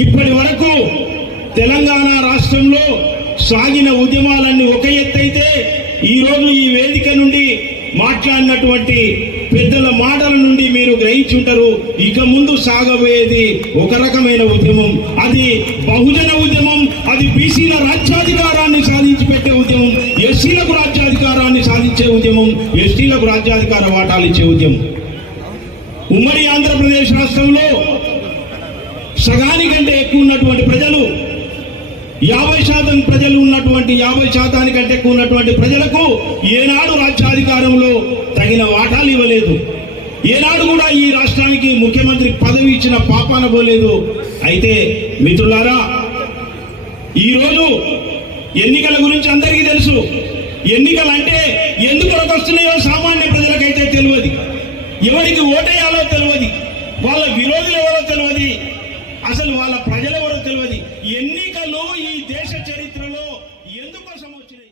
ఇప్పటి వరకు తెలంగాణ రాష్ట్రంలో సాగిన ఉద్యమాలన్నీ ఒక ఎత్తైతే ఈరోజు ఈ వేదిక నుండి మాట్లాడినటువంటి పెద్దల మాటల నుండి మీరు గ్రహించుంటారు. ఇక ముందు సాగబోయేది ఒక రకమైన ఉద్యమం, అది బహుజన ఉద్యమం, అది బీసీల రాజ్యాధికారాన్ని సాధించి పెట్టే ఉద్యమం, ఎస్సీలకు రాజ్యాధికారాన్ని సాధించే ఉద్యమం, ఎస్టీలకు రాజ్యాధికార వాటాలు ఇచ్చే ఉద్యమం. ఉమ్మడి ఆంధ్రప్రదేశ్ రాష్ట్రంలో సగానికంటే ఎక్కువ ఉన్నటువంటి ప్రజలు 50% ప్రజలు ఉన్నటువంటి 50%కంటే ఎక్కువ ఉన్నటువంటి ప్రజలకు ఏనాడు రాజ్యాధికారంలో తగిన వాటాలు ఇవ్వలేదు. ఏనాడు కూడా ఈ రాష్ట్రానికి ముఖ్యమంత్రి పదవి ఇచ్చిన పాపాన పోలేదు. అయితే మిత్రులారా, ఈరోజు ఎన్నికల గురించి అందరికీ తెలుసు. ఎన్నికలు అంటే ఎందుకు వస్తున్నాయో సామాన్య ప్రజలకైతే తెలియదు, ఎవరికి ఓటేయాలో తెలియదు, వాళ్ళ విరోధులు ఎవరో తెలియదు, అసలు వాళ్ళ ప్రజలు ఎవరో తెలియదు. ఎన్నికలు ఈ దేశ చరిత్రలో ఎందుకోసం వచ్చినాయి?